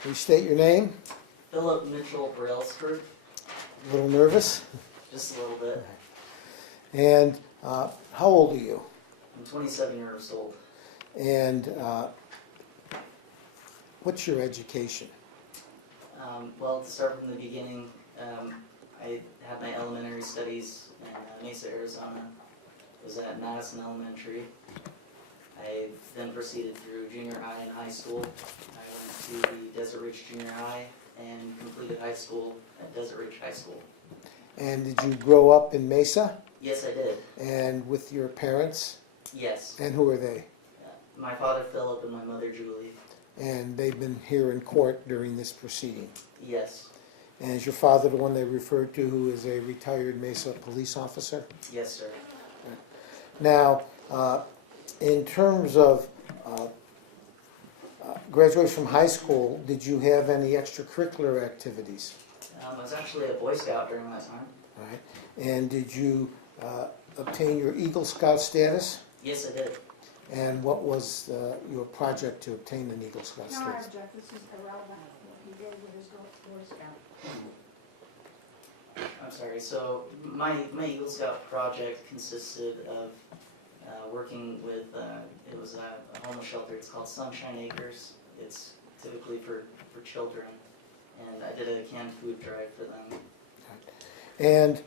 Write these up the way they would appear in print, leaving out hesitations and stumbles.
Please state your name. Philip Mitchell Brailsford. A little nervous. Just a little bit. And how old are you? I'm 27 years old. And what's your education? Well, to start from the beginning, I had my elementary studies in Mesa, Arizona. It was at Madison Elementary. I then proceeded through junior high and high school. I went to the Desert Ridge Junior High and completed high school at Desert Ridge High School. And did you grow up in Mesa? Yes, I did. And with your parents? Yes. And who are they? My father, Philip, and my mother, Julie. And they've been here in court during this proceeding? Yes. And is your father the one they referred to who is a retired Mesa police officer? Yes, sir. Now, in terms of graduation from high school, did you have any extracurricular activities? I was actually a Boy Scout during that time. All right. And did you obtain your Eagle Scout status? Yes, I did. And what was your project to obtain an Eagle Scout No, I status? object, this is irrelevant, what he did with his Boy Scout. I'm sorry. So my Eagle Scout project consisted of working with, it was a homeless shelter. It's called Sunshine Acres. It's typically for children. And I did a canned food drive for them. And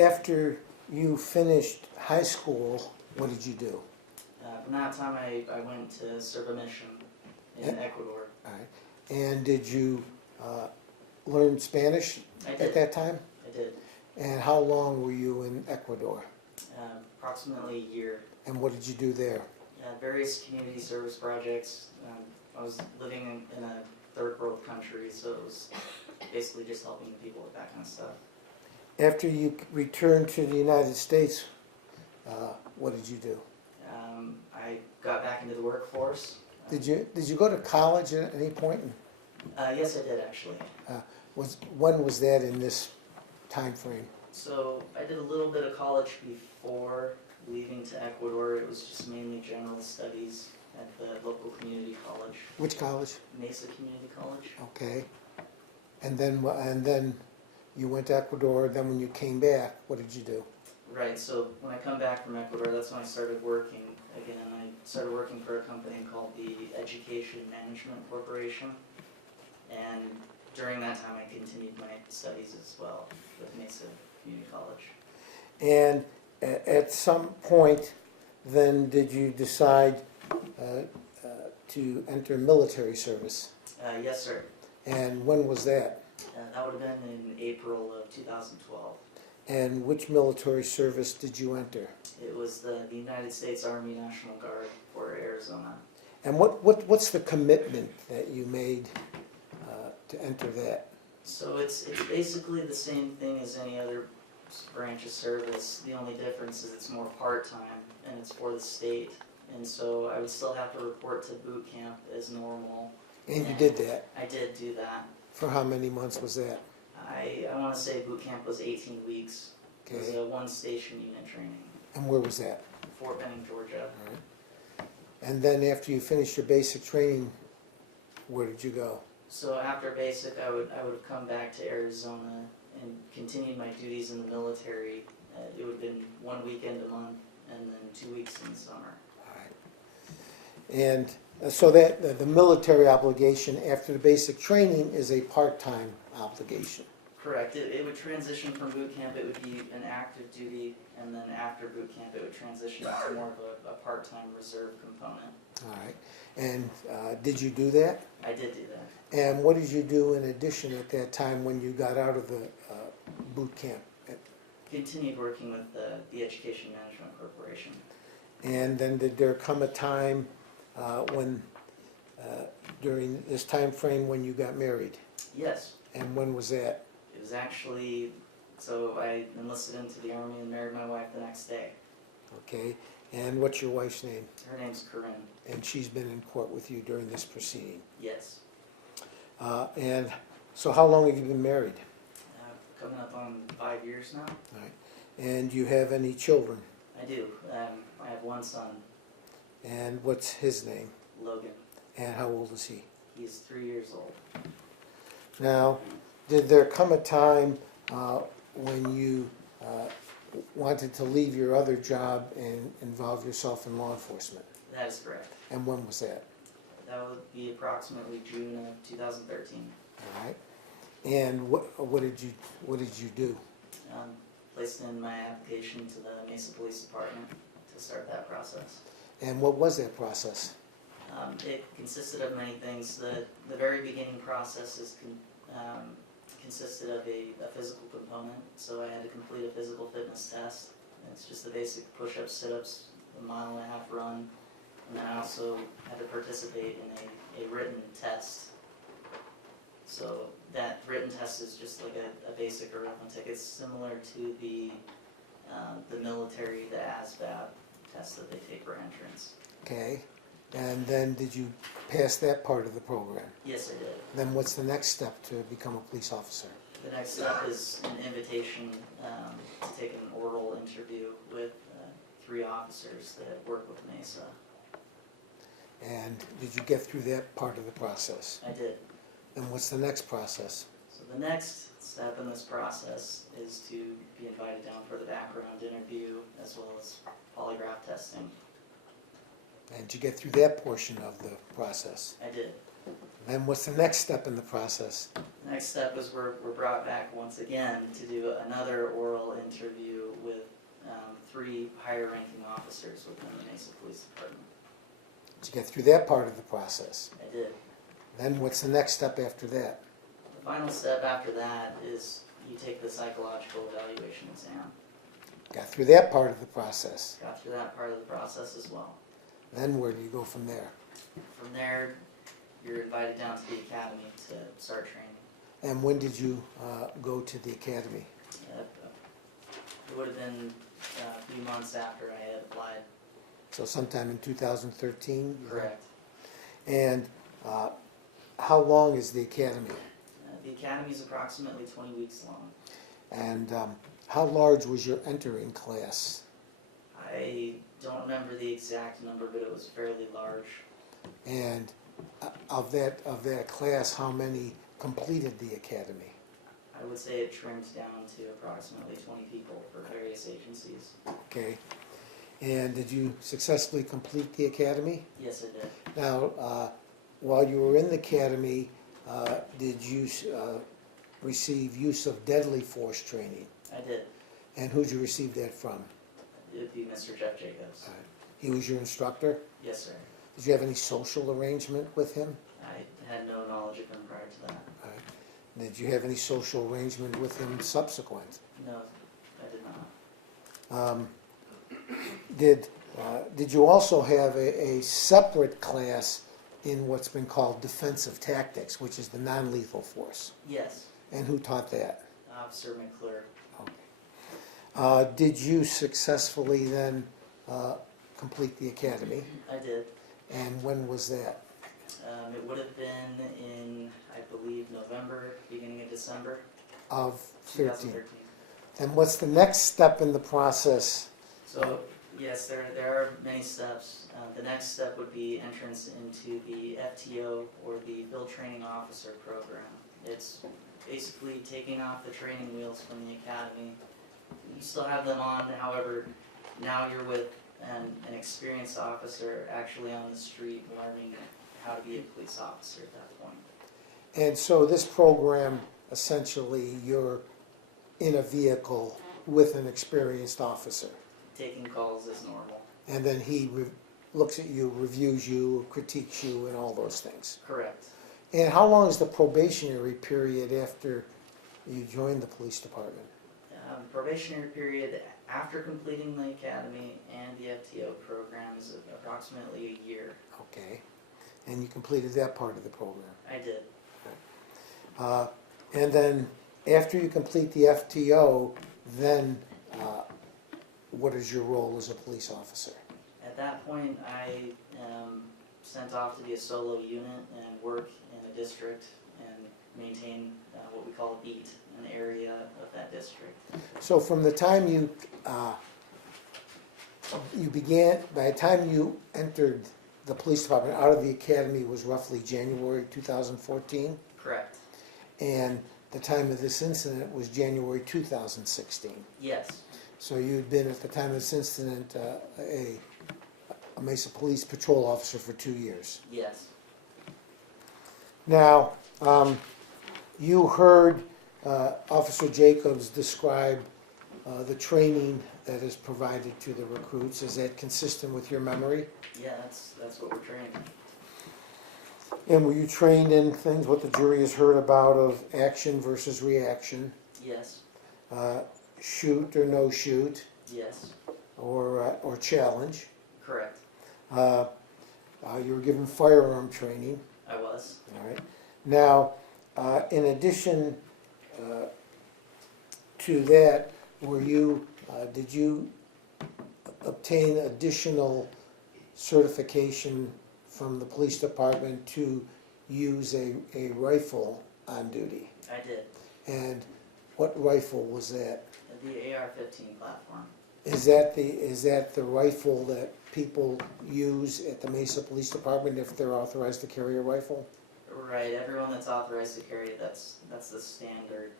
after you finished high school, what did you do? From that time, I went to serve a mission in Ecuador. All right. And did you learn Spanish I at did. that time? I did. And how long were you in Ecuador? Approximately a year. And what did you do there? Various community service projects. I was living in a third world country, so it was basically just helping people with that kind of stuff. After you returned to the United States, what did you do? I got back into the workforce. Did you go to college at any point? Yes, I did actually. When was that in this time frame? So I did a little bit of college before leaving to Ecuador. It was just mainly general studies at the local community college. Which college? Mesa Community College. Okay. And then you went to Ecuador. Then when you came back, what did you do? Right, so when I come back from Ecuador, that's when I started working again. I started working for a company called the Education Management Corporation. And during that time, I continued my studies as well with Mesa Community College. And at some point, then did you decide to enter military service? Yes, sir. And when was that? That would have been in April of 2012. And which military service did you enter? It was the United States Army National Guard for Arizona. And what's the commitment that you made to enter that? So it's basically the same thing as any other branch of service. The only difference is it's more part-time and it's for the state. And so I would still have to report to boot camp as normal. And you did that. I did do that. For how many months was that? I want to say boot camp was 18 weeks. It was Okay. a one-station unit training. And where was that? Fort Benning, Georgia. All right. And then after you finished your basic training, where did you go? So after basic, I would have come back to Arizona and continued my duties in the military. It would have been 1 weekend a month and then 2 weeks in the summer. All right. And so that the military obligation after the basic training is a part-time obligation. Correct. It would transition from boot camp. It would be an active duty, and then after boot camp, it would transition to more of a part-time reserve component. All right. And did you do that? I did do that. And what did you do in addition at that time when you got out of the boot camp? Continued working with the Education Management Corporation. And then did there come a time when, during this time frame, when you got married? Yes. And when was that? It was actually, so I enlisted into the Army and married my wife the next day. Okay. And what's your wife's name? Her name's Corinne. And she's been in court with you during this proceeding. Yes. And so how long have you been married? coming up on 5 years now. All right. And you have any children? I do. I have one son, And what's his name? Logan. And how old is he? He's 3 years old. Now, did there come a time when you wanted to leave your other job and involve yourself in law enforcement? That is correct. And when was that? That would be approximately June of 2013. All right. And what did you do? Placed in my application to the Mesa Police Department to start that process. And what was that process? It consisted of many things. The very beginning process consisted of a physical component, so I had to complete a physical fitness test. It's just the basic push-ups, sit-ups, a 1.5-mile run, and then I also had to participate in a written test. So that written test is just like a basic arithmetic. It's similar to the military, the ASVAB test that they take for entrance. Okay. And then did you pass that part of the program? Yes, I did. Then what's the next step to become a police officer? The next step is an invitation to take an oral interview with 3 officers that work with Mesa. And did you get through that part of the process? I did. And what's the next process? So the next step in this process is to be invited down for the background interview as well as polygraph testing. And did you get through that portion of the process? I did. Then what's the next step in the process? The next step is we're brought back once again to do another oral interview with 3 higher ranking officers within the Mesa Police Department. Did you get through that part of the process? I did. Then what's the next step after that? The final step after that is you take the psychological evaluation exam. Got through that part of the process. Got through that part of the process as well. Then where do you go from there? From there, you're invited down to the academy to start training. And when did you go to the academy? It would have been a few months after I had applied. So sometime in 2013? Correct. And how long is the academy? The academy is approximately 20 weeks long. And how large was your entering class? I don't remember the exact number, but it was fairly large. And of that class, how many completed the academy? I would say it trimmed down to approximately 20 people for various agencies. Okay. And did you successfully complete the academy? Yes, I did. Now, while you were in the academy, did you receive use of deadly force training? I did. And who'd you receive that from? It would be Mr. Jeff Jacobs. He was your instructor? Yes, sir. Did you have any social arrangement with him? I had no knowledge of him prior to that. All right. Did you have any social arrangement with him subsequent? No, I did not. Did you also have a separate class in what's been called defensive tactics, which is the non-lethal force? Yes, And who taught that? Officer McClure. Okay. Did you successfully then complete the academy? I did. And when was that? It would have been in, I believe, November, beginning of December Of 13. 2013. And what's the next step in the process? So, yes, there are many steps. The next step would be entrance into the FTO, or the Field Training Officer program. It's basically taking off the training wheels from the academy. You still have them on, however, now you're with an experienced officer actually on the street learning how to be a police officer at that point. And so this program, essentially, you're in a vehicle with an experienced officer. Taking calls is normal. And then he looks at you, reviews you, critiques you, and all those things. Correct. And how long is the probationary period after you join the police department? Probationary period after completing the academy and the FTO program is approximately a year. Okay. And you completed that part of the program. I did. And then after you complete the FTO, then what is your role as a police officer? At that point, I am sent off to be a solo unit and work in a district and maintain what we call a beat, an area of that district. So from the time by the time you entered the police department out of the academy was roughly January 2014, Correct. and the time of this incident was January 2016. Yes. So you'd been at the time of this incident a Mesa Police Patrol officer for 2 years. Yes. Now, you heard Officer Jacobs describe the training that is provided to the recruits. Is that consistent with your memory? Yeah, that's what we're training. And were you trained in things what the jury has heard about of action versus reaction, Yes. shoot or no shoot, Yes. or challenge? Correct. You were given firearm training. I was. All right. Now, in addition to that, did you obtain additional certification from the police department to use a rifle on duty? I did. And what rifle was that? The AR-15 platform. Is that the rifle that people use at the Mesa Police Department if they're authorized to carry a rifle? Right. Everyone that's authorized to carry it, that's the standard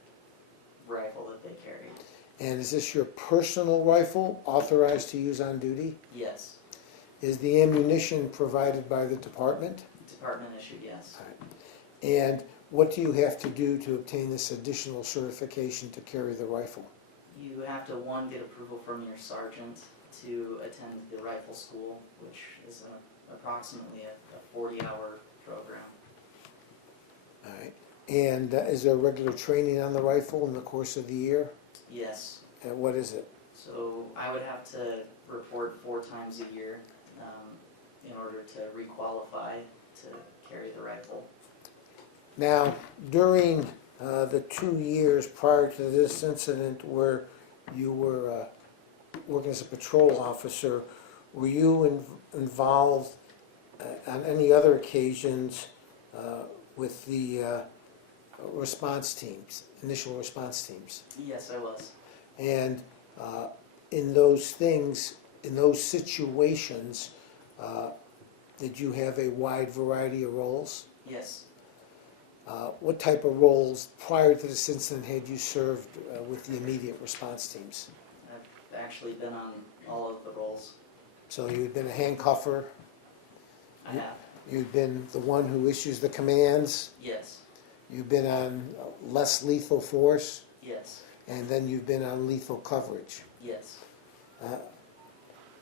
rifle that they carry. And is this your personal rifle authorized to use on duty? Yes. Is the ammunition provided by the department? Department issued. Yes. And what do you have to do to obtain this additional certification to carry the rifle? You have to, one, get approval from your sergeant to attend the rifle school, which is approximately a 40-hour program. All right. And is there regular training on the rifle in the course of the year? Yes. And what is it? So I would have to report 4 times a year in order to requalify to carry the rifle. Now, during the 2 years prior to this incident where you were working as a patrol officer, were you involved on any other occasions with the response teams, initial response teams? Yes, I was. And in those situations, did you have a wide variety of roles? Yes. What type of roles prior to this incident had you served with the immediate response teams? I've actually been on all of the roles. So you'd been a handcuffer, I have. you'd been the one who issues the commands, Yes. you've been on less lethal force, Yes. and then you've been on lethal coverage Yes.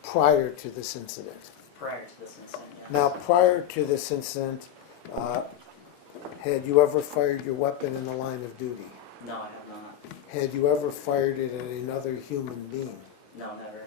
prior to this incident. Prior to this incident, yes. Now, prior to this incident, had you ever fired your weapon in the line of duty? No, I have not. Had you ever fired it at another human being? No, never.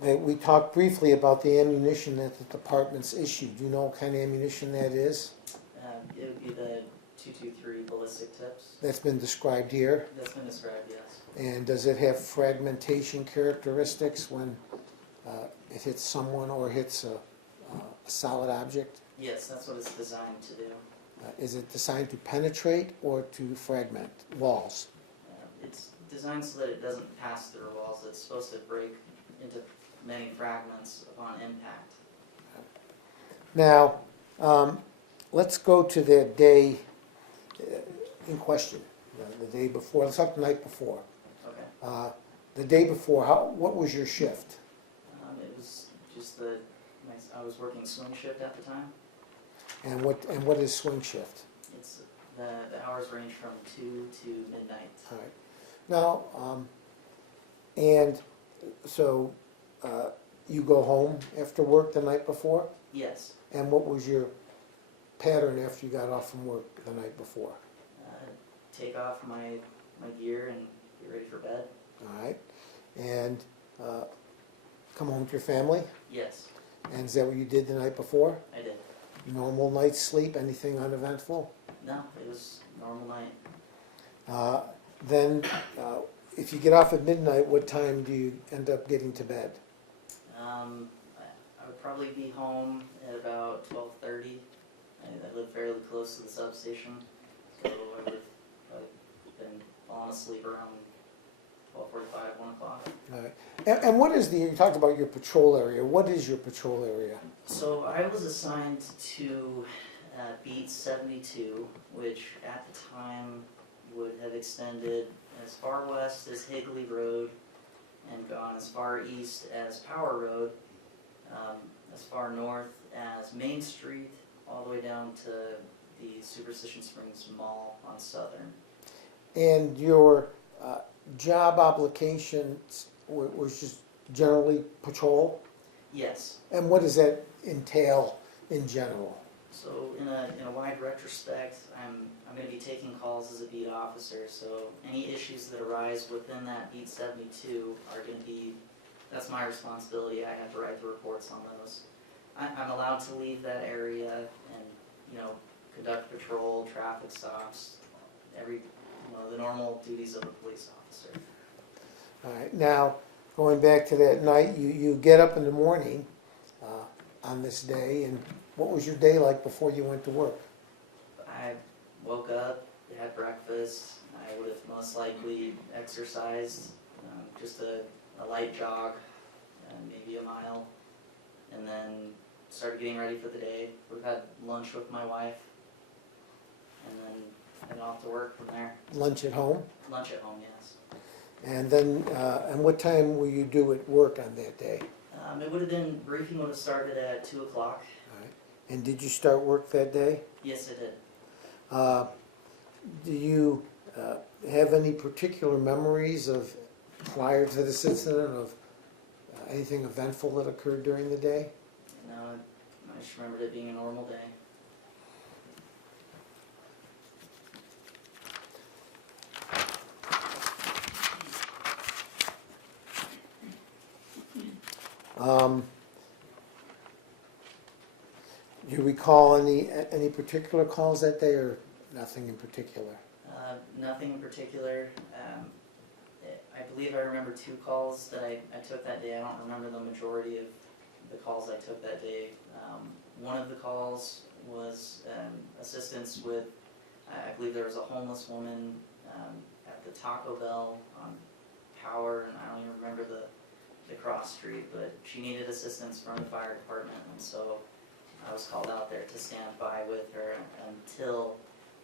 We talked briefly about the ammunition that the department's issued. Do you know what kind of ammunition that is? It would be the 223 ballistic tips. That's been described here. That's been described, yes. And does it have fragmentation characteristics when it hits someone or hits a solid object? Yes, that's what it's designed to do. Is it designed to penetrate or to fragment walls? It's designed so that it doesn't pass through walls. It's supposed to break into many fragments upon impact. Now, let's go to the day in question, the day before. Let's talk the night before. Okay. The day before, what was your shift? It was just I was working swing shift at the time. And what is swing shift? It's the hours range from 2 to midnight. All right. Now, and so you go home after work the night before? Yes. And what was your pattern after you got off from work the night before? Take off my gear and get ready for bed. All right. And come home to your family? Yes, And is that what you did the night before? I did. Normal night's sleep? Anything uneventful? No, it was a normal night. Then, if you get off at midnight, what time do you end up getting to bed? I would probably be home at about 12:30. I live fairly close to the substation, so I would have probably been falling asleep around 12:45, 1 o'clock. All right. And what is you talked about your patrol area. What is your patrol area? So I was assigned to beat 72, which at the time would have extended as far west as Higley Road and gone as far east as Power Road, as far north as Main Street, all the way down to the Superstition Springs Mall on Southern. And your job applications was just generally patrol? Yes. And what does that entail in general? So in a wide retrospect, I'm going to be taking calls as a beat officer. So any issues that arise within that beat 72 are going to be, that's my responsibility. I have to write the reports on those. I'm allowed to leave that area and, conduct patrol, traffic stops, the normal duties of a police officer. All right. Now, going back to that night, you get up in the morning on this day, and what was your day like before you went to work? I woke up, had breakfast. I would have most likely exercised, just a light jog, maybe a mile, and then started getting ready for the day. Would have had lunch with my wife, and then head off to work from there. Lunch at home? Lunch at home, yes. And then, and what time will you do at work on that day? It would have been, briefing would have started at 2 o'clock. All right. And did you start work that day? Yes, I did. Do you have any particular memories of, prior to this incident, of anything eventful that occurred during the day? No, I just remembered it being a normal day. Do you recall any particular calls that day, or nothing in particular? Nothing in particular. I believe I remember 2 calls that I took that day. I don't remember the majority of the calls I took that day. One of the calls was assistance with, I believe there was a homeless woman at the Taco Bell on Power, and I don't even remember the cross street, but she needed assistance from the fire department, and so I was called out there to stand by with her until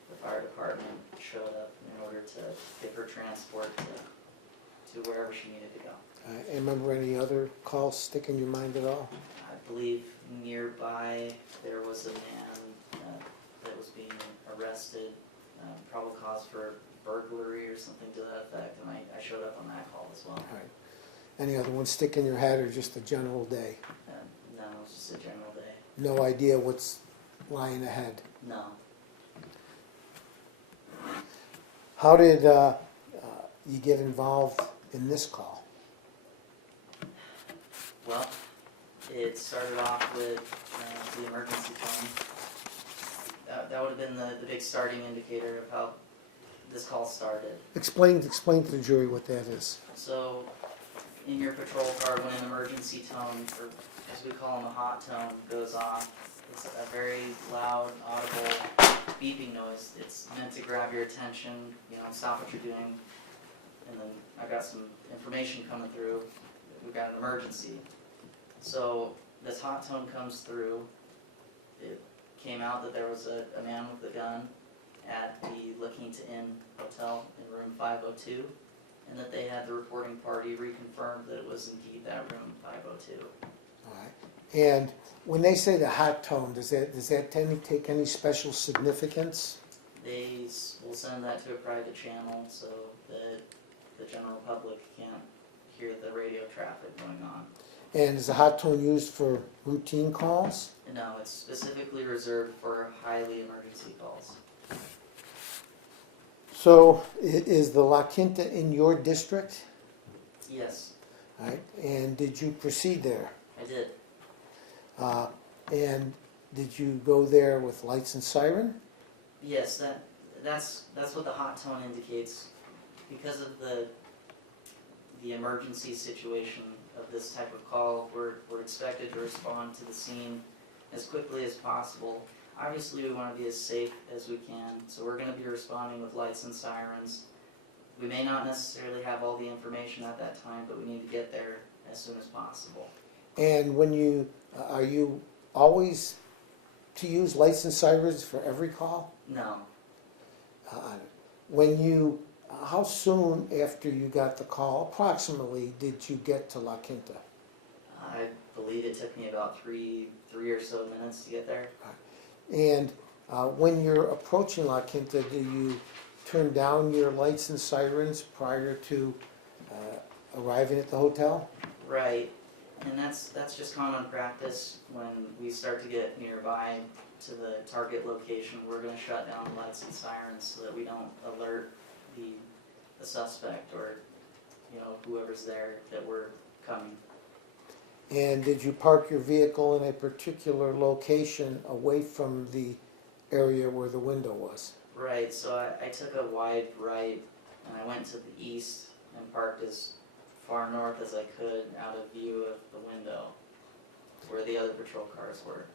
the fire department showed up in order to give her transport to wherever she needed to go. And remember any other calls stick in your mind at all? I believe nearby there was a man that was being arrested, probable cause for burglary or something to that effect, and I showed up on that call as well. All right. Any other ones stick in your head, or just a general day? No, it was just a general day. No idea what's lying ahead? No. How did you get involved in this call? Well, it started off with the emergency phone. That would have been the big starting indicator of how this call started. Explain to the jury what that is. So, in your patrol car, when an emergency tone, or as we call them a hot tone, goes off, it's a very loud, audible beeping noise. It's meant to grab your attention, stop what you're doing, and then I got some information coming through. We've got an emergency. So this hot tone comes through. It came out that there was a man with a gun at the La Quinta Inn Hotel in room 502, and that they had the reporting party reconfirm that it was indeed that room 502. All right. And when they say the hot tone, does that tend to take any special significance? They will send that to a private channel so that the general public can't hear the radio traffic going on. And is the hot tone used for routine calls? No, it's specifically reserved for highly emergency calls. So is the La Quinta in your district? Yes, All right. And did you proceed there? I did. And did you go there with lights and siren? Yes, that's what the hot tone indicates. Because of the emergency situation of this type of call, we're expected to respond to the scene as quickly as possible. Obviously, we want to be as safe as we can, so we're going to be responding with lights and sirens. We may not necessarily have all the information at that time, but we need to get there as soon as possible. And when you, are you always to use lights and sirens for every call? No, When you, how soon after you got the call, approximately, did you get to La Quinta? I believe it took me about three or so minutes to get there. And when you're approaching La Quinta, do you turn down your lights and sirens prior to arriving at the hotel? Right, and that's just common practice. When we start to get nearby to the target location, we're going to shut down the lights and sirens so that we don't alert the suspect or, you know, whoever's there that we're coming. And did you park your vehicle in a particular location away from the area where the window was? Right, so I took a wide right and I went to the east and parked as far north as I could out of view of the window where the other patrol cars were.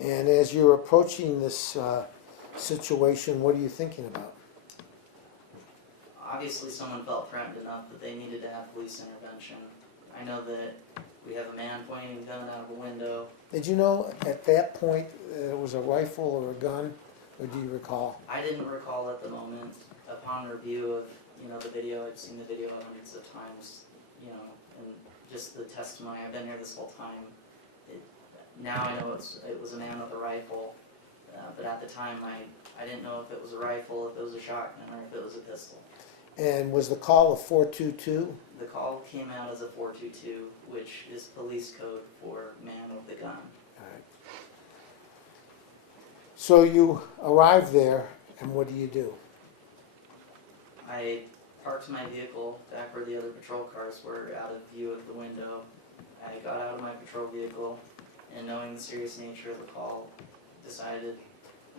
And as you're approaching this situation, what are you thinking about? Obviously someone felt threatened enough that they needed to have police intervention. I know that we have a man pointing a gun out of a window. Did you know at that point it was a rifle or a gun, or do you recall? I didn't recall at the moment. Upon review of, you know, the video, I've seen the video hundreds of times, you know, and just the testimony. I've been here this whole time. Now I know it was a man with a rifle, but at the time I didn't know if it was a rifle, if it was a shotgun, or if it was a pistol. And was the call a 422? The call came out as a 422, which is police code for man with a gun. All right. So you arrive there, and what do? I parked my vehicle back where the other patrol cars were, out of view of the window. I got out of my patrol vehicle, and knowing the serious nature of the call, decided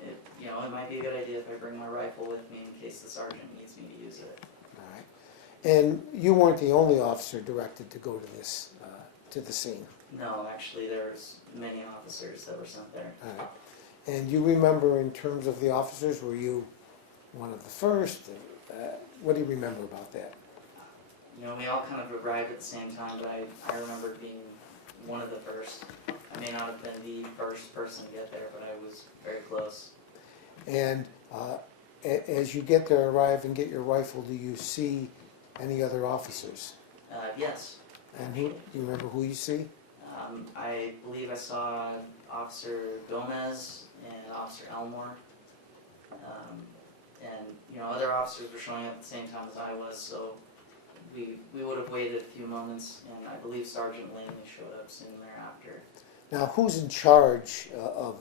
it might be a good idea if I bring my rifle with me in case the sergeant needs me to use it. All right. And you weren't the only officer directed to go to this, to the scene. No, actually there's many officers that were sent there. All right. And you remember in terms of the officers, were you one of the first? What do you remember about that? You know, we all kind of arrived at the same time, but I remember being one of the first. I may not have been the first person to get there, but I was very close. And as you get there, arrive and get your rifle, do you see any other officers? Yes. And who, do you remember who you see? I believe I saw Officer Gomez and Officer Elmore. And, you know, other officers were showing up at the same time as I was, so we would have waited a few moments, and I believe Sergeant Langley showed up soon thereafter. Now, who's in charge of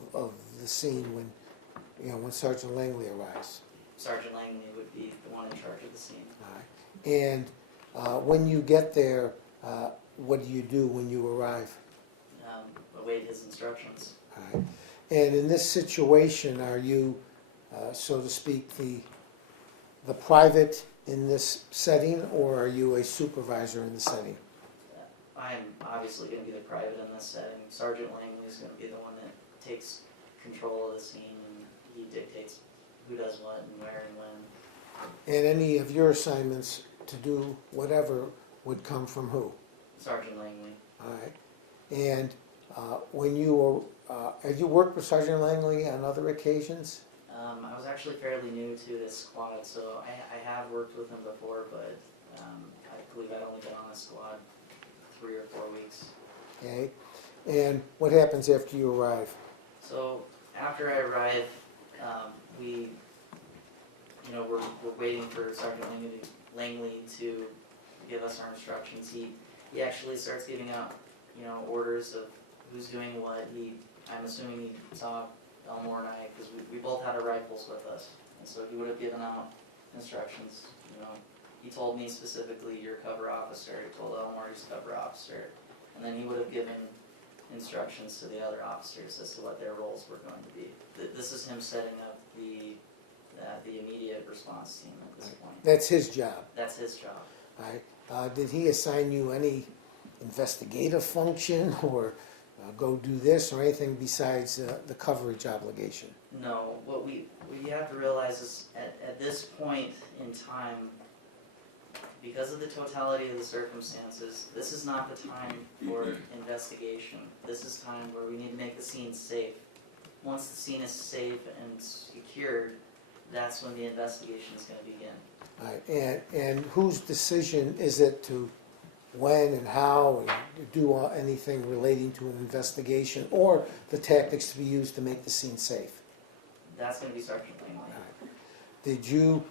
the scene when Sergeant Langley arrives? Sergeant Langley would be the one in charge of the scene. All right. And when you get there, what do you do when you arrive? Await his instructions. All right. And in this situation, are you, so to speak, the private in this setting, or are you a supervisor in the setting? I'm obviously going to be the private in this setting. Sergeant Langley is going to be the one that takes control of the scene, and he dictates who does what and where and when. And any of your assignments to do whatever would come from who? Sergeant Langley. All right. And when you have you worked with Sergeant Langley on other occasions? I was actually fairly new to this squad, so I have worked with him before, but I believe I'd only been on this squad 3 or 4 weeks. Okay. And what happens after you arrive? So after I arrive, we're waiting for Sergeant Langley to give us our instructions. He actually starts giving out, orders of who's doing what. I'm assuming he saw Elmore and I, because we both had our rifles with us, and so he would have given out instructions. He told me specifically, "You're cover officer." He told Elmore, "He's cover officer," and then he would have given instructions to the other officers as to what their roles were going to be. This is him setting up the the immediate response team at this point. That's his job, That's his job. all right? Did he assign you any investigative function or go do this or anything besides the coverage obligation? No, what we have to realize is at this point in time, because of the totality of the circumstances, this is not the time for investigation. This is time where we need to make the scene safe. Once the scene is safe and secured, that's when the investigation is going to begin. All right, and whose decision is it to when and how and do anything relating to an investigation or the tactics to be used to make the scene safe? That's going to be Sergeant Langley. All right. Did you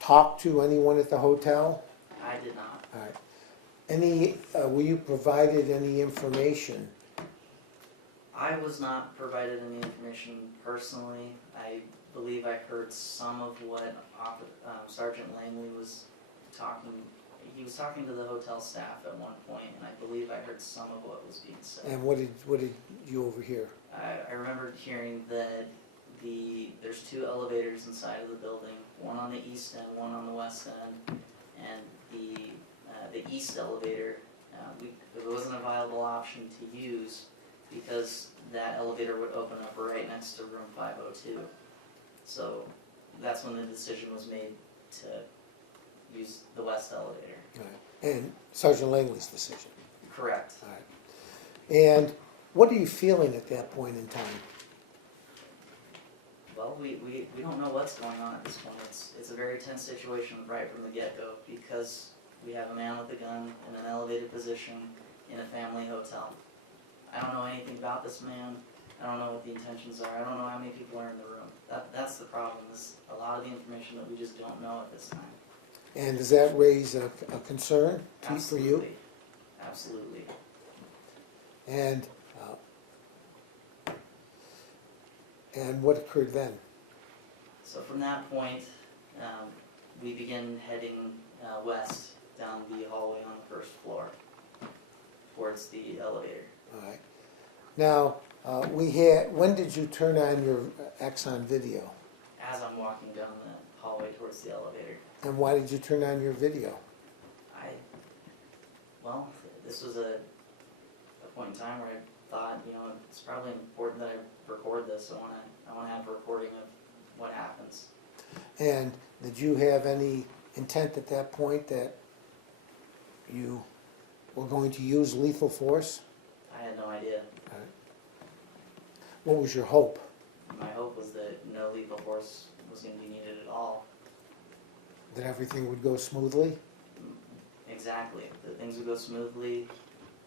talk to anyone at the hotel? I did not. All right. Were you provided any information? I was not provided any information personally. I believe I heard some of what Sergeant Langley was talking. He was talking to the hotel staff at one point, and I believe I heard some of what was being said. And what did you overhear? I remember hearing that there's 2 elevators inside of the building, one on the east end, one on the west end, and the east elevator, it wasn't a viable option to use because that elevator would open up right next to room 502. So that's when the decision was made to use the west elevator. All right. And Sergeant Langley's decision. Correct. All right. And what are you feeling at that point in time? Well, we don't know what's going on at this point. It's a very tense situation right from the get-go because we have a man with a gun in an elevated position in a family hotel. I don't know anything about this man. I don't know what the intentions are. I don't know how many people are in the room. That's the problem, is a lot of the information that we just don't know at this time. And does that raise a concern for you? Absolutely. And what occurred then? So from that point, we begin heading west down the hallway on the first floor towards the elevator. All right. Now, when did you turn on your Exxon video? As I'm walking down the hallway towards the elevator, And why did you turn on your video? well, this was a point in time where I thought, it's probably important that I record this. I want to have a recording of what happens. And did you have any intent at that point that you were going to use lethal force? I had no idea. All right. What was your hope? My hope was that no lethal force was going to be needed at all. That everything would go smoothly? Exactly. That things would go smoothly,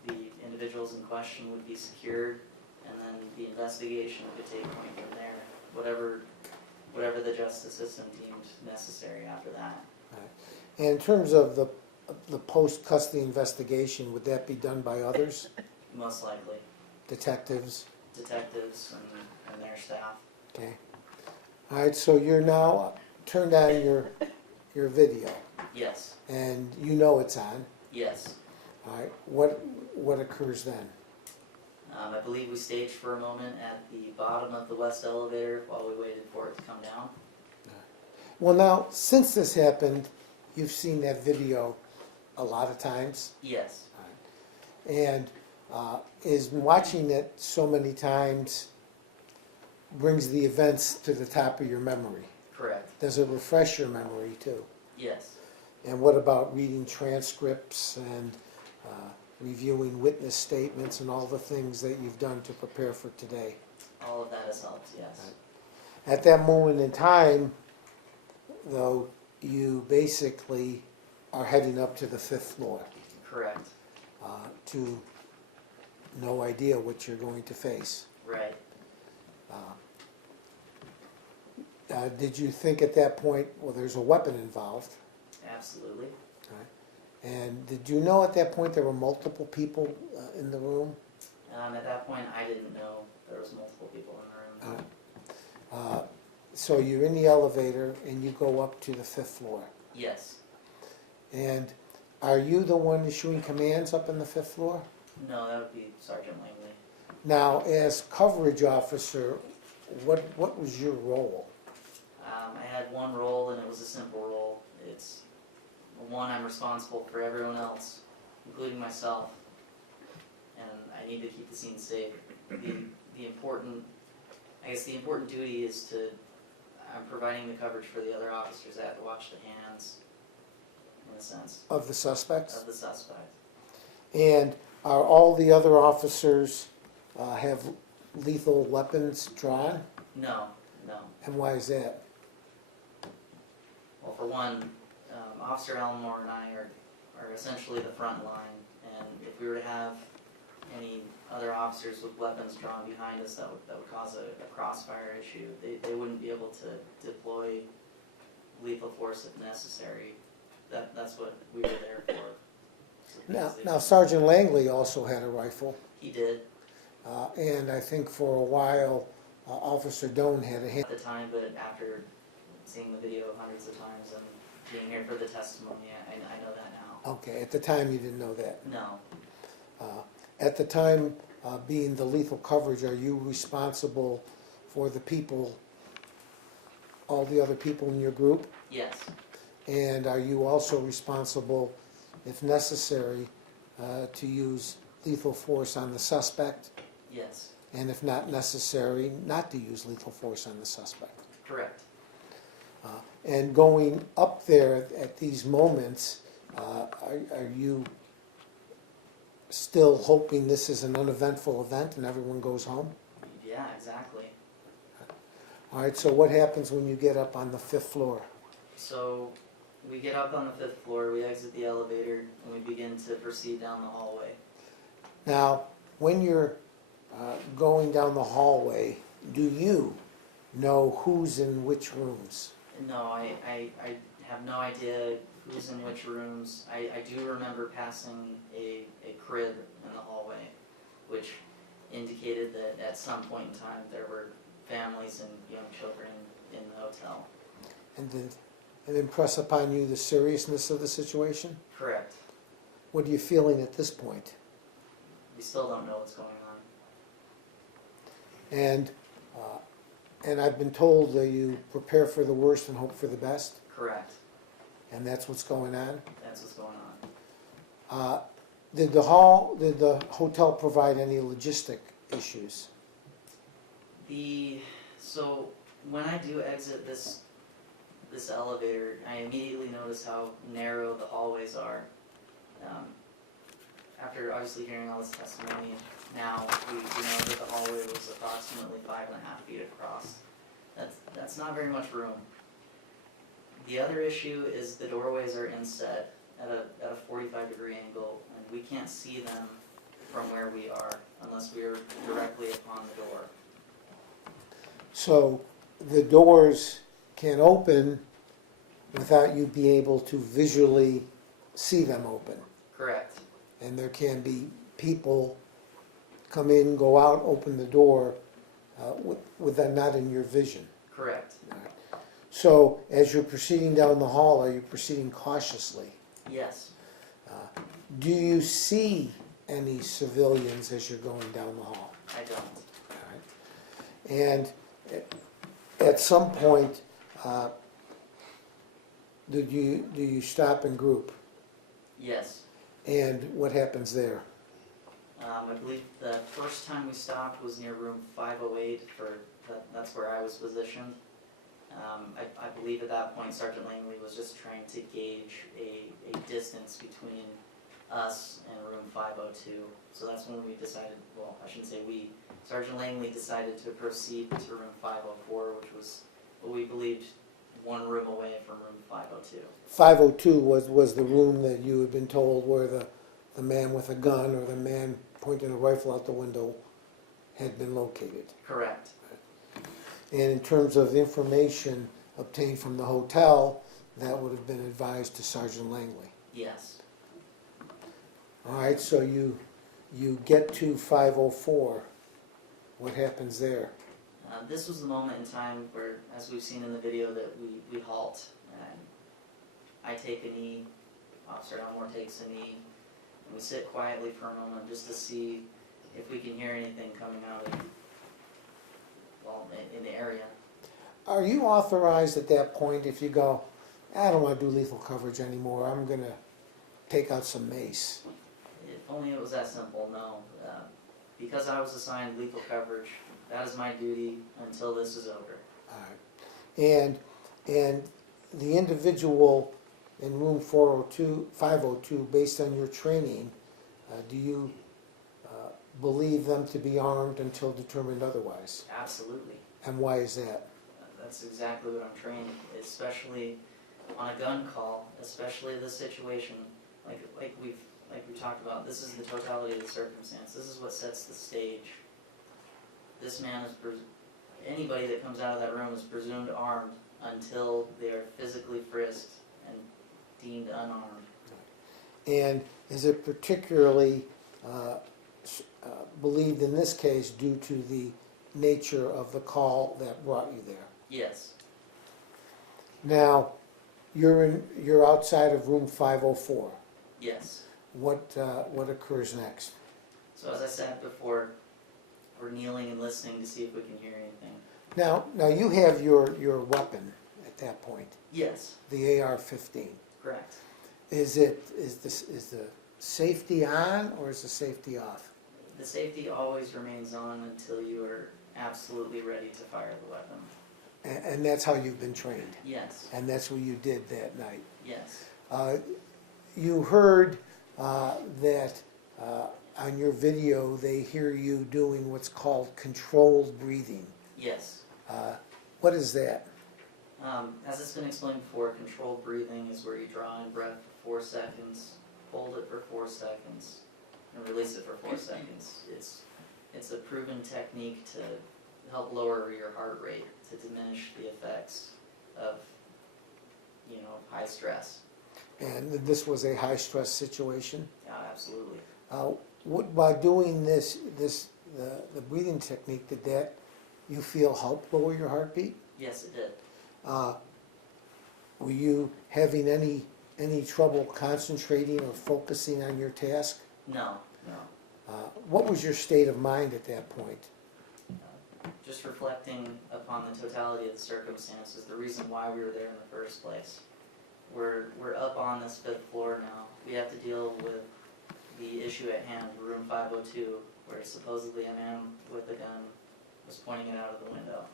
the individuals in question would be secured, and then the investigation could take point from there. Whatever the justice system deemed necessary after that. All right. And in terms of the post-custody investigation, would that be done by others? Most likely. Detectives? Detectives and their staff. Okay. All right, so you're now turned on your video, Yes. and you know it's on. Yes. All right, what occurs then? I believe we staged for a moment at the bottom of the west elevator while we waited for it to come down. Well, now, since this happened, you've seen that video a lot of times. Yes. All right. And is watching it so many times brings the events to the top of your memory? Correct. Does it refresh your memory too? Yes. And what about reading transcripts and reviewing witness statements and all the things that you've done to prepare for today? All of that has helped, yes. At that moment in time, though, you basically are heading up to the 5th floor Correct. to no idea what you're going to face. Right. Did you think at that point, well, there's a weapon involved? Absolutely. And did you know at that point there were multiple people in the room? At that point, I didn't know there was multiple people in the room. So you're in the elevator and you go up to the 5th floor. Yes. And are you the one issuing commands up on the 5th floor? No, that would be Sergeant Langley. Now, as coverage officer, what was your role? I had one role, and it was a simple role. It's one, I'm responsible for everyone else, including myself, and I need to keep the scene safe. The important, I guess the important duty is to, I'm providing the coverage for the other officers. I have to watch the hands, in a sense, Of the suspects? of the suspect. And are all the other officers have lethal weapons drawn? No, no. And why is that? Well, for one, Officer Elmore and I are essentially the front line, and if we were to have any other officers with weapons drawn behind us, that would cause a crossfire issue. They wouldn't be able to deploy lethal force if necessary. That's what we were there for. So Now Sergeant Langley also had a rifle, he did and I think for a while Officer Doan had a hand. at the time, but after seeing the video hundreds of times and being here for the testimony, I know that now. Okay, at the time you didn't know that. No, At the time, being the lethal coverage, are you responsible for the people, all the other people in your group? yes, And are you also responsible, if necessary, to use lethal force on the suspect? yes, And if not necessary, not to use lethal force on the suspect? correct. And going up there at these moments, are you still hoping this is an uneventful event and everyone goes home? Yeah, exactly. All right, so what happens when you get up on the 5th floor? So we get up on the 5th floor, we exit the elevator, and we begin to proceed down the hallway. Now, when you're going down the hallway, do you know who's in which rooms? No, I have no idea who's in which rooms. I do remember passing a crib in the hallway, which indicated that at some point in time there were families and young children in the hotel. And did it impress upon you the seriousness of the situation? Correct. What are you feeling at this point? We still don't know what's going on. And I've been told that you prepare for the worst and hope for the best, Correct. and that's what's going on. That's what's going on. Did the hotel provide any logistic issues? So when I do exit this elevator, I immediately notice how narrow the hallways are. After obviously hearing all this testimony, now we know that the hallway was approximately 5.5 feet across. That's not very much room. The other issue is the doorways are inset at a 45-degree angle, and we can't see them from where we are unless we are directly upon the door. So the doors can open without you being able to visually see them open. Correct. And there can be people come in, go out, open the door with them not in your vision. Correct. So as you're proceeding down the hall, are you proceeding cautiously? Yes. Do you see any civilians as you're going down the hall? I don't. And at some point, do you stop and group? Yes. And what happens there? I believe the first time we stopped was near room 508. That's where I was positioned. I believe at that point Sergeant Langley was just trying to gauge a distance between us and room 502. So that's when we decided, well, I shouldn't say we, Sergeant Langley decided to proceed to room 504, which was what we believed one room away from room 502. 502 was the room that you had been told where the man with a gun or the man pointing a rifle out the window had been located. Correct. And in terms of information obtained from the hotel, that would have been advised to Sergeant Langley. Yes. All right, so you get to 504. What happens there? This was the moment in time where, as we've seen in the video, that we halt. And I take a knee, Officer Elmore takes a knee, and we sit quietly for a moment just to see if we can hear anything coming out of, well, in the area. Are you authorized at that point if you go, I don't want to do lethal coverage anymore, I'm gonna take out some mace? If only it was that simple, no. Because I was assigned lethal coverage, that is my duty until this is over. All right. And the individual in room 502, based on your training, do you believe them to be armed until determined otherwise? Absolutely. And why is that? That's exactly what I'm trained, especially on a gun call, especially this situation, like we talked about. This is the totality of the circumstance. This is what sets the stage. This man is anybody that comes out of that room is presumed armed until they are physically frisked and deemed unarmed. And is it particularly believed in this case due to the nature of the call that brought you there? Yes. Now, you're outside of room 504. Yes. What occurs next? So as I said before, we're kneeling and listening to see if we can hear anything. Now you have your weapon at that point, Yes. the AR-15. Correct. Is the safety on or is the safety off? The safety always remains on until you are absolutely ready to fire the weapon. And that's how you've been trained, Yes. and that's what you did that night. Yes. You heard that on your video they hear you doing what's called controlled breathing. Yes. What is that? As it's been explained before, controlled breathing is where you draw in breath for 4 seconds, hold it for 4 seconds, and release it for 4 seconds. It's a proven technique to help lower your heart rate, to diminish the effects of, high stress. And this was a high-stress situation. Yeah, absolutely. By doing the breathing technique, did that, you feel, help lower your heartbeat? Yes, it did. Were you having any trouble concentrating or focusing on your task? No. What was your state of mind at that point? Just reflecting upon the totality of the circumstances, the reason why we were there in the first place. We're up on this 5th floor now. We have to deal with the issue at hand, room 502, where supposedly a man with a gun was pointing it out of the window.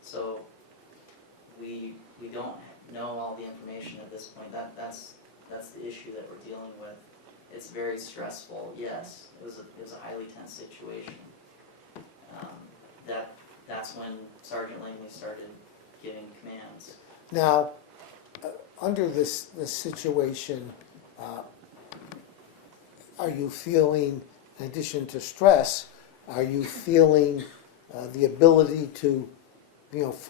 So we don't know all the information at this point. That's the issue that we're dealing with. It's very stressful. Yes, it was a highly tense situation. That's when Sergeant Langley started giving commands. Now, under this situation, are you feeling, in addition to stress, are you feeling the ability to,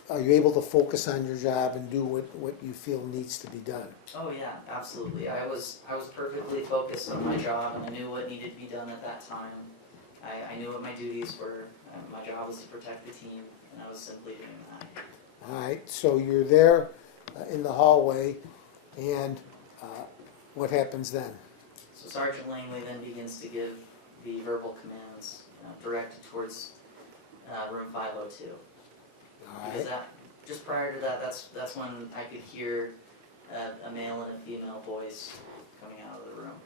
are you able to focus on your job and do what you feel needs to be done? Oh yeah, absolutely. I was perfectly focused on my job, and I knew what needed to be done at that time. I knew what my duties were. My job was to protect the team, and I was simply doing that. All right, so you're there in the hallway, and what happens then? So Sergeant Langley then begins to give the verbal commands directed towards room 502. All Because right. just prior to that, that's when I could hear a male and a female voice coming out of the room.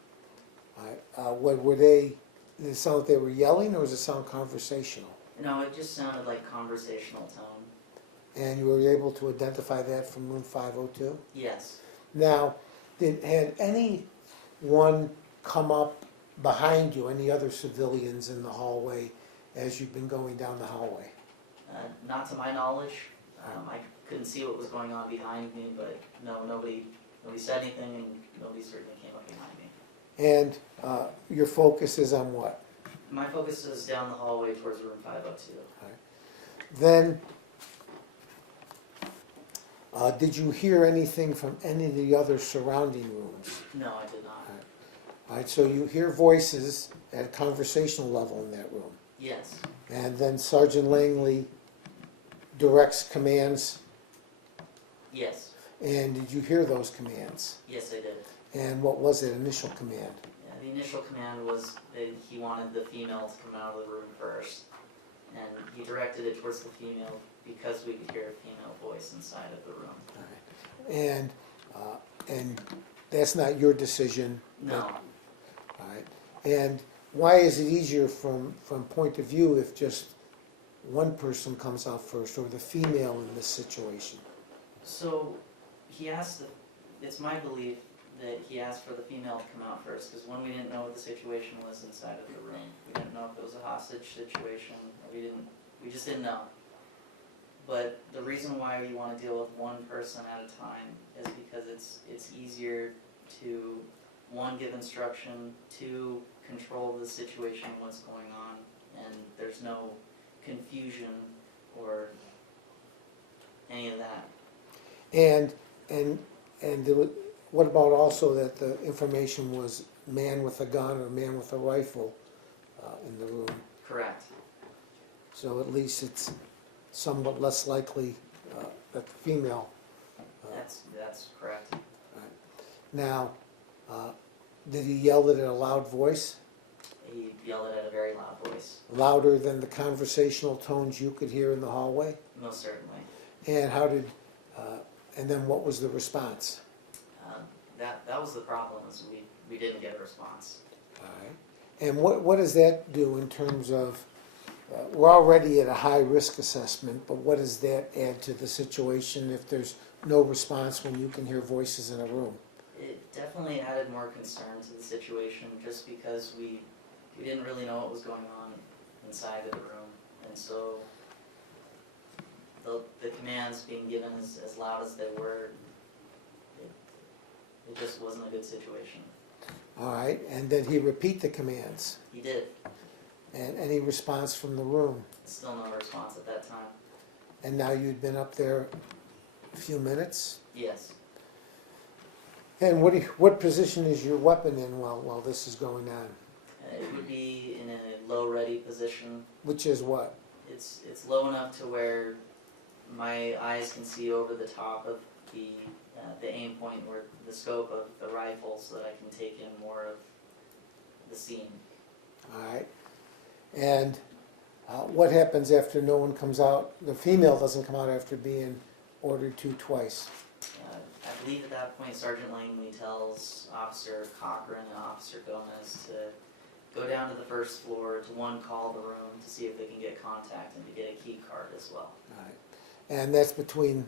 All right. What were they? Did it sound like they were yelling, or does it sound conversational? No, it just sounded like conversational tone. And you were able to identify that from room 502? Yes. Now, had anyone come up behind you, any other civilians in the hallway, as you've been going down the hallway? Not to my knowledge. I couldn't see what was going on behind me, but no, nobody said anything, and nobody certainly came up behind me. And your focus is on what? My focus is down the hallway towards room 502. Then, did you hear anything from any of the other surrounding rooms? No, I did not. All right, so you hear voices at a conversational level in that room. Yes. And then Sergeant Langley directs commands. Yes. And did you hear those commands? Yes, I did. And what was that initial command? Yeah, the initial command was that he wanted the female to come out of the room first. and he directed it towards the female because we could hear a female voice inside of the room. And that's not your decision? No, All right. And why is it easier from point of view if just one person comes out first, or the female in this situation? so he asked, it's my belief that he asked for the female to come out first, because when we didn't know what the situation was inside of the room, we didn't know if it was a hostage situation, or we just didn't know. But the reason why we want to deal with one person at a time is because it's easier to, one, give instruction, two, control the situation, what's going on, and there's no confusion or any of that. And there was, what about also that the information was man with a gun or man with a rifle in the room? Correct. So at least it's somewhat less likely that the female. That's correct. Now, did he yell it in a loud voice? He yelled it at a very loud voice, Louder than the conversational tones you could hear in the hallway? most certainly. And how did, and then what was the response? That was the problem, is we didn't get a response. All right. And what does that do in terms of, we're already at a high risk assessment, but what does that add to the situation if there's no response when you can hear voices in a room? It definitely added more concern to the situation, just because we didn't really know what was going on inside of the room. And so the commands being given as loud as they were, it just wasn't a good situation. All right, and did he repeat the commands? He did. And any response from the room? Still no response at that time. And now you'd been up there a few minutes? Yes. And what position is your weapon in while this is going on? It would be in a low ready position. Which is what? It's low enough to where my eyes can see over the top of the aim point, or the scope of the rifle, so that I can take in more of the scene. All right. And what happens after no one comes out? The female doesn't come out after being ordered to twice. I believe at that point Sergeant Langley tells Officer Cochran and Officer Gomez to go down to the first floor to, one, call the room to see if they can get contact, and to get a key card as well. All right. And that's between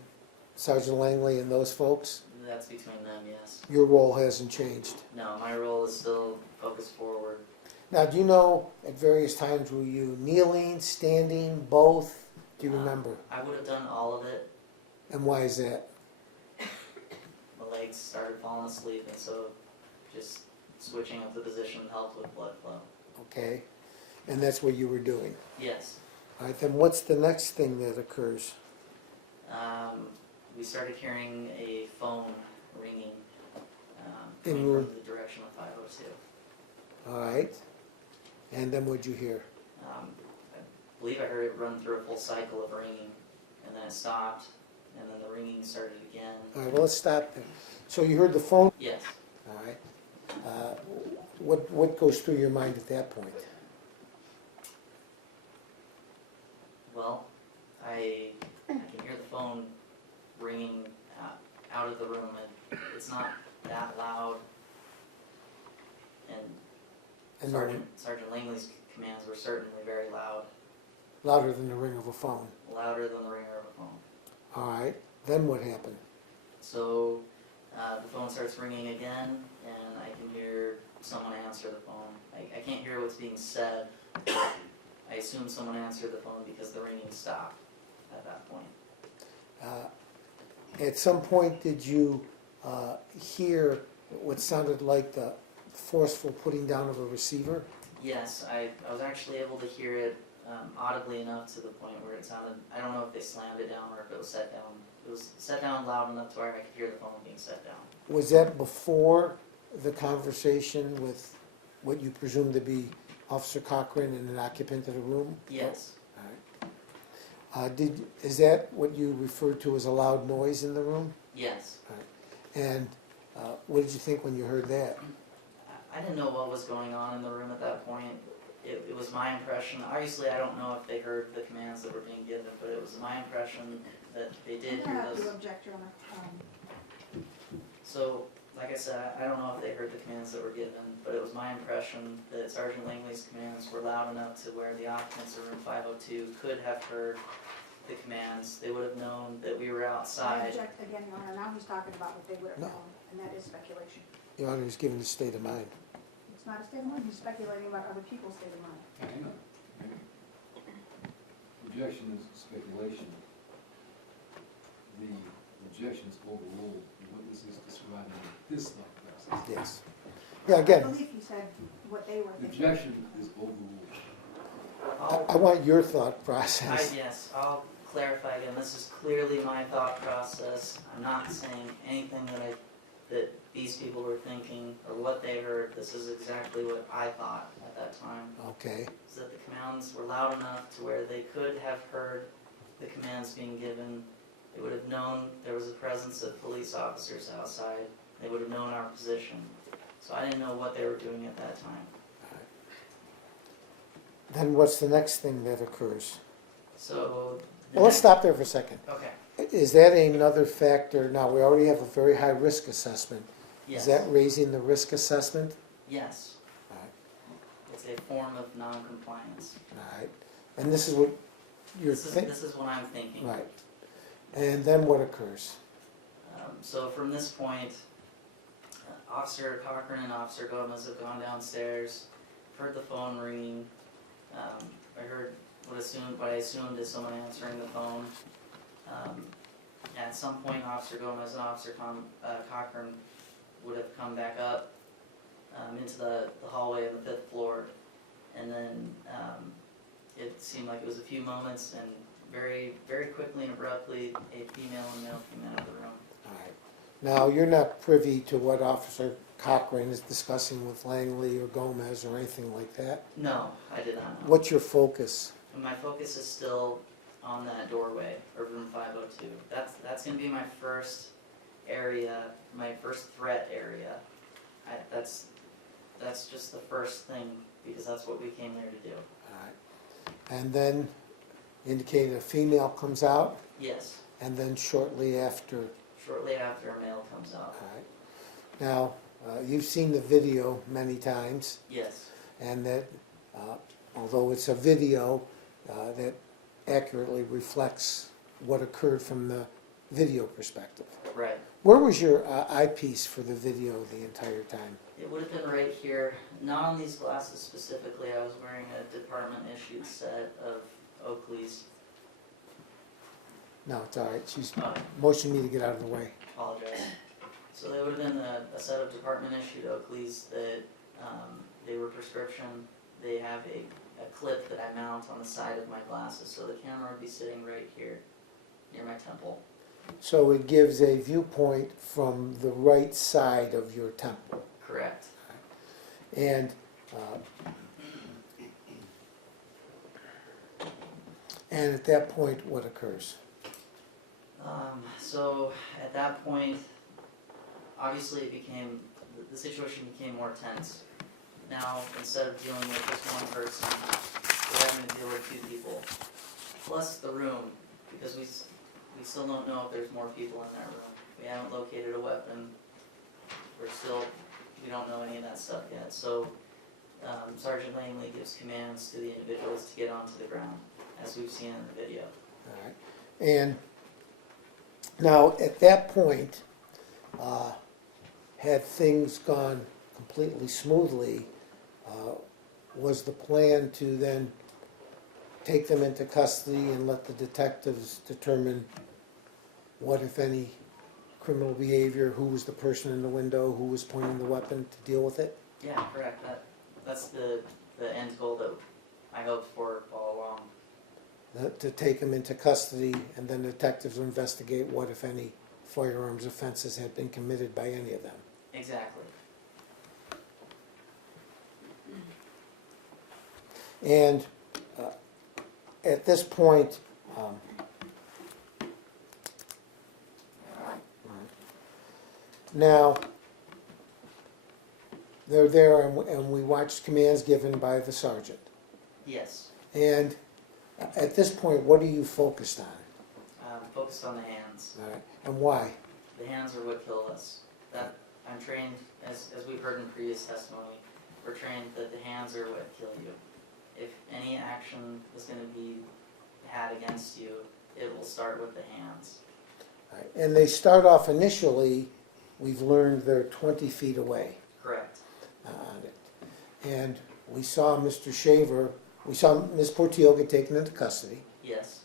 Sergeant Langley and those folks? That's between them, yes. Your role hasn't changed? No, my role is still focused forward. Now, do you know at various times were you kneeling, standing, both? Do you remember? I would have done all of it. And why is that? My legs started falling asleep, and so just switching up the position helped with blood flow. Okay. And that's what you were doing? Yes. All right, then what's the next thing that occurs? We started hearing a phone ringing In coming room- from the direction of 502. All right. And then what'd you hear? I believe I heard it run through a full cycle of ringing, and then it stopped, and then the ringing started again. All right, well, let's stop there. So you heard the phone? Yes. All right. What goes through your mind at that point? Well, I can hear the phone ringing out of the room, and it's not that loud. And Sergeant Langley's commands were certainly very loud, louder than the ring of a phone. louder than the ringer of a phone. All right. Then what happened? So the phone starts ringing again, and I can hear someone answer the phone. I can't hear what's being said. I assume someone answered the phone because the ringing stopped at that point. At some point, did you hear what sounded like the forceful putting down of a receiver? Yes, I was actually able to hear it audibly enough to the point where it sounded, I don't know if they slammed it down or if it was set down. It was set down loud enough to where I could hear the phone being set down. Was that before the conversation with what you presume to be Officer Cochran and an occupant of the room? Yes. All right. Is that what you referred to as a loud noise in the room? Yes. And what did you think when you heard that? I didn't know what was going on in the room at that point. it was my impression, obviously I don't know if they heard the commands that were being given, but it was my impression that they did I'm gonna hear have those. to object, Your Honor. So, like I said, I don't know if they heard the commands that were given, but it was my impression that Sergeant Langley's commands were loud enough to where the occupants of room 502 could have heard the commands. They would have known that we were I outside. object again, Your Honor. Now he's talking about what they would have No. known, and that is speculation. Your Honor, he's given the state of mind. It's not a state of mind, he's speculating about other people's state of mind. Hang on. Objection is speculation. The objection is overruled. The witness is describing this thought process. Yes. Yeah, I again, believe he said what they were The thinking. objection is overruled. I want your thought process. Yes, I'll clarify again. This is clearly my thought process. I'm not saying anything that these people were thinking or what they heard. This is exactly what I thought at that time. Okay, Is that the commands were loud enough to where they could have heard the commands being given. They would have known there was a presence of police officers outside. They would have known our position. So I didn't know what they were doing at that time. then what's the next thing that occurs? So. Well, let's stop there for a second. Okay. Is that another factor? Now, we already have a very high risk assessment. Yes. Is that raising the risk assessment? Yes. All right. It's a form of non-compliance. All right. And this is what you're thinking? This is what I'm thinking. Right. And then what occurs? So from this point, Officer Cochran and Officer Gomez have gone downstairs, heard the phone ringing. I heard what I assumed is someone answering the phone. At some point, Officer Gomez and Officer Cochran would have come back up into the hallway on the 5th floor, and then it seemed like it was a few moments, and very, very quickly and abruptly, a female and male came out of the room. All right. Now, you're not privy to what Officer Cochran is discussing with Langley or Gomez or anything like that? No, I did not know. What's your focus? And my focus is still on that doorway, or room 502. That's going to be my first area, my first threat area. That's just the first thing, because that's what we came there to do. All right. And then indicated a female comes out, Yes, and then shortly after. shortly after a male comes out. All right. Now, you've seen the video many times, Yes, and that although it's a video that accurately reflects what occurred from the video perspective. right. Where was your eyepiece for the video the entire time? It would have been right here, not on these glasses specifically. I was wearing a department-issued set of Oakley's. No, it's all right. She's Oh, motioning me to get out of the way. apologize. So they would have been a set of department-issued Oakleys that they were prescription. They have a clip that I mount on the side of my glasses, so the camera would be sitting right here near my temple. So it gives a viewpoint from the right side of your temple. Correct. And at that point, what occurs? So at that point, obviously the situation became more tense. Now, instead of dealing with just one person, we're having to deal with 2 people, plus the room, because we still don't know if there's more people in that room. We haven't located a weapon. We don't know any of that stuff yet. So Sergeant Langley gives commands to the individuals to get onto the ground, as we've seen in the video. All right. And now, at that point, had things gone completely smoothly, was the plan to then take them into custody and let the detectives determine what, if any, criminal behavior, who was the person in the window, who was pointing the weapon, to deal with it? Yeah, correct. That's the end goal that I hoped for all along. To take them into custody, and then the detectives will investigate what, if any, firearms offenses had been committed by any of them. Exactly. And at this point, now, they're there and we watched commands given by the sergeant. Yes. And at this point, what are you focused on? Focused on the hands. All right, and why? The hands are what kill us. That I'm trained, as we've heard in previous testimony, we're trained that the hands are what kill you. If any action is going to be had against you, it will start with the hands. All right, and they start off initially, we've learned they're 20 feet away Correct. on it. And we saw Mr. Shaver, we saw Ms. Portillo get taken into custody. Yes.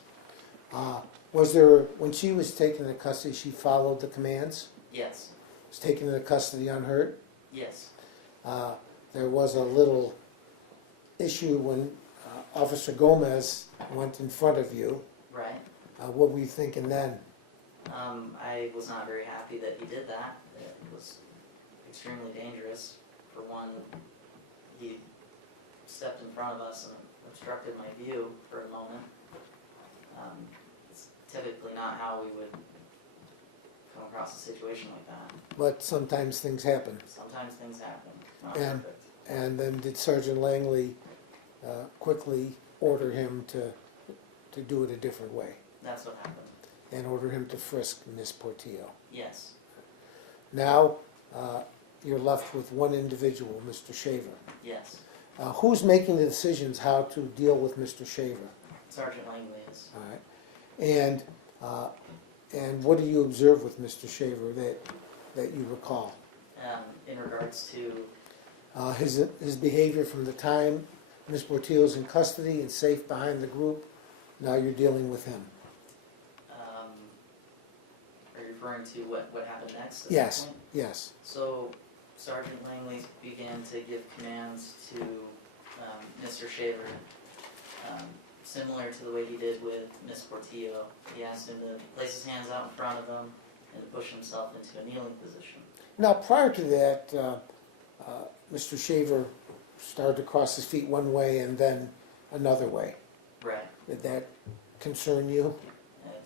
Was there, when she was taken into custody, she followed the commands? Yes. Was taken into custody unhurt? Yes. There was a little issue when Officer Gomez went in front of you. Right. What were you thinking then? I was not very happy that he did that. It was extremely dangerous. For one, he stepped in front of us and obstructed my view for a moment. It's typically not how we would come across a situation like that. But sometimes things happen. Sometimes things happen. Not And- perfect. And then did Sergeant Langley quickly order him to do it a different way That's what happened. and order him to frisk Miss Portillo? Yes. Now you're left with one individual, Mr. Shaver. Yes. Who's making the decisions how to deal with Mr. Shaver? Sergeant Langley is. All right. And what do you observe with Mr. Shaver that you recall? In regards to, His behavior from the time Ms. Portillo's in custody and safe behind the group, now you're dealing with him. are you referring to what happened next at that Yes, point? yes. So Sergeant Langley began to give commands to Mr. Shaver, similar to the way he did with Miss Portillo. He asked him to place his hands out in front of him and to push himself into a kneeling position. Now, prior to that, Mr. Shaver started to cross his feet one way and then another way. Right. Did that concern you? It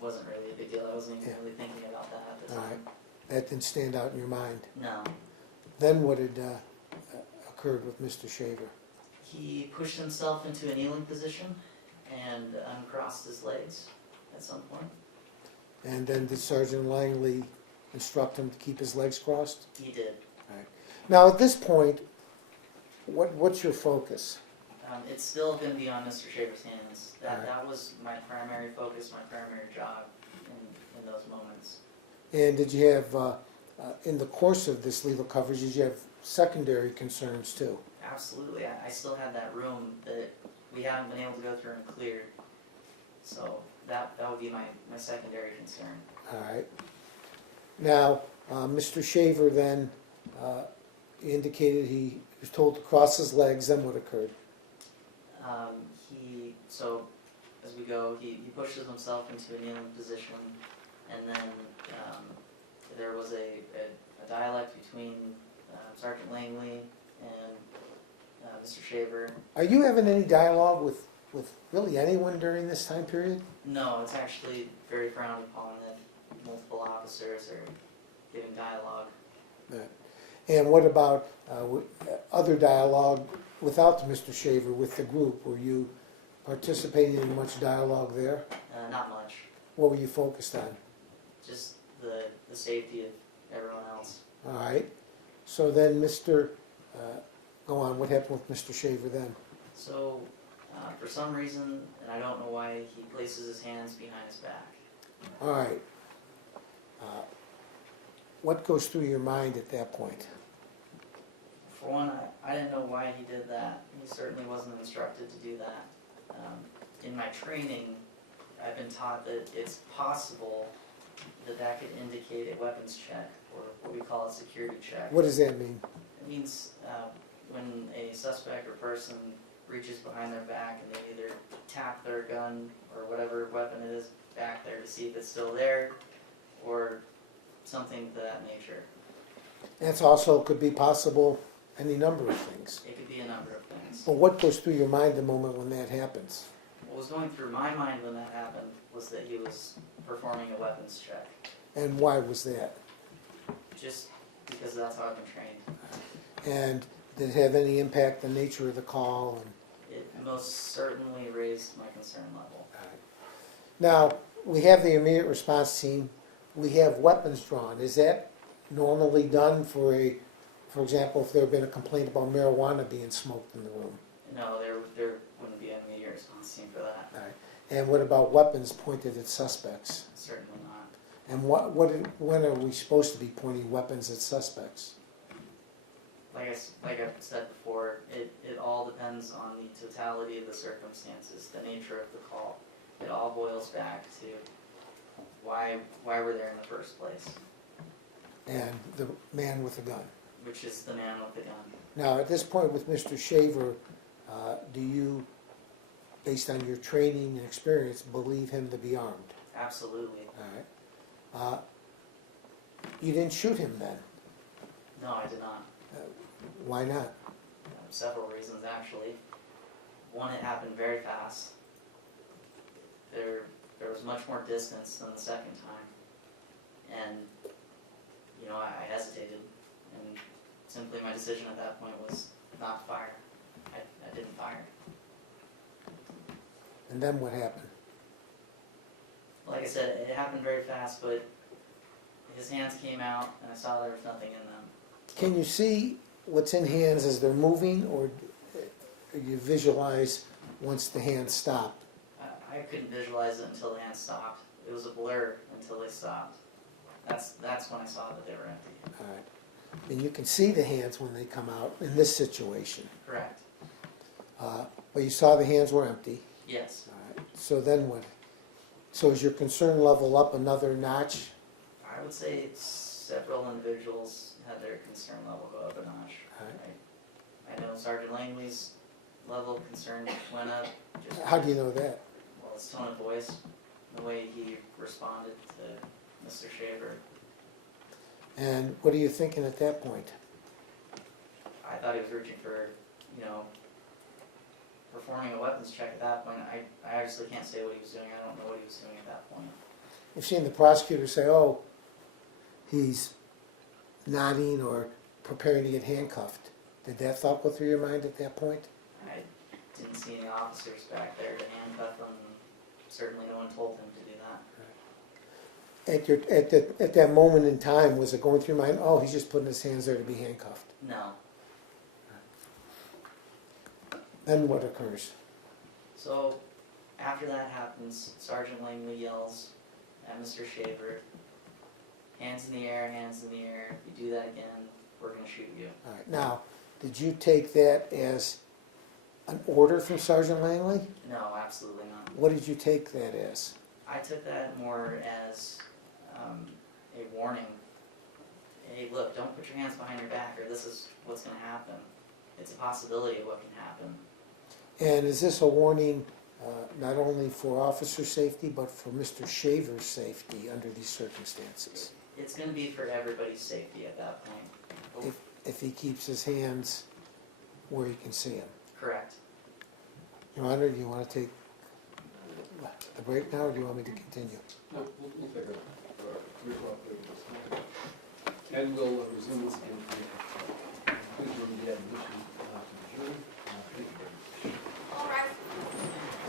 wasn't really a big deal. I wasn't even Yeah. really thinking about that at the All time. right. That didn't stand out in your mind. No. Then what had occurred with Mr. Shaver? He pushed himself into a kneeling position and uncrossed his legs at some point. And then did Sergeant Langley instruct him to keep his legs crossed? He did. Now, at this point, what's your focus? It's still going to be on Mr. Shaver's hands. Right. That was my primary focus, my primary job in those moments. And did you have, in the course of this legal coverage, did you have secondary concerns too? Absolutely. I still had that room that we haven't been able to go through and clear. So that would be my secondary concern. All right. Now, Mr. Shaver then indicated he was told to cross his legs, then what occurred? So as we go, he pushes himself into a kneeling position, and then there was a dialect between Sergeant Langley and Mr. Shaver. Are you having any dialogue with really anyone during this time period? No, it's actually very frowned upon that multiple officers are giving dialogue. And what about other dialogue without Mr. Shaver with the group? Were you participating in much dialogue there? Not much. What were you focused on? Just the safety of everyone else. All right. So then go on, what happened with Mr. Shaver then? So, for some reason, and I don't know why, he places his hands behind his back. All right. What goes through your mind at that point? For one, I didn't know why he did that. He certainly wasn't instructed to do that. In my training, I've been taught that it's possible that could indicate a weapons check, or what we call a security check. What does that mean? It means when a suspect or person reaches behind their back and they either tap their gun or whatever weapon it is back there to see if it's still there, or something of that nature. That's also could be possible any number of things. It could be a number of things. But what goes through your mind the moment when that happens? What was going through my mind when that happened was that he was performing a weapons check. And why was that? Just because that's how I've been trained. And did it have any impact on the nature of the call? And It It most certainly raised my concern level. Now, we have the immediate response team, we have weapons drawn. Is that normally done for example, if there had been a complaint about marijuana being smoked in the room? No, there wouldn't be an immediate response team for that. All right. And what about weapons pointed at suspects? Certainly not. And when are we supposed to be pointing weapons at suspects? Like I've said before, it all depends on the totality of the circumstances, the nature of the call. It all boils back to why we're there in the first place, And the man with the gun. which is the man with the gun. Now, at this point with Mr. Shaver, do you, based on your training and experience, believe him to be armed? Absolutely. All right. You didn't shoot him then? No, I did not. Why not? Several reasons, actually. One, it happened very fast. There was much more distance than the second time. And, I hesitated. And simply my decision at that point was not to fire. I didn't fire. And then what happened? Like I said, it happened very fast, but his hands came out and I saw there was nothing in them. Can you see what's in hands as they're moving, or you visualize once the hands stop? I couldn't visualize it until the hands stopped. It was a blur until they stopped. That's when I saw that they were empty. All right. And you can see the hands when they come out in this situation. Correct. But you saw the hands were empty. Yes. All right. So then what? So is your concern level up another notch? I would say several individuals had their concern level go up a notch. All right. I know Sergeant Langley's level of concern went up. How do you know that? Well, his tone of voice, the way he responded to Mr. Shaver. And what are you thinking at that point? I thought he was reaching for, performing a weapons check at that point. I actually can't say what he was doing. I don't know what he was doing at that point. You've seen the prosecutor say, oh, he's nodding or preparing to get handcuffed. Did that thought go through your mind at that point? I didn't see any officers back there to handcuff him. Certainly no one told him to do that. At that moment in time, was it going through your mind, oh, he's just putting his hands there to be handcuffed? No. Then what occurs? So, after that happens, Sergeant Langley yells at Mr. Shaver, hands in the air, hands in the air. If you do that again, we're going to shoot you. All right. Now, did you take that as an order from Sergeant Langley? No, absolutely not. What did you take that as? I took that more as a warning. Hey, look, don't put your hands behind your back or this is what's going to happen. It's a possibility of what can happen. And is this a warning not only for officer safety, but for Mr. Shaver's safety under these circumstances? It's going to be for everybody's safety at that point. If he keeps his hands where you can see him. Correct. Your Honor, do you want to take the break now, or do you want me to continue? No, we'll take a brief off there. And we'll resume this again.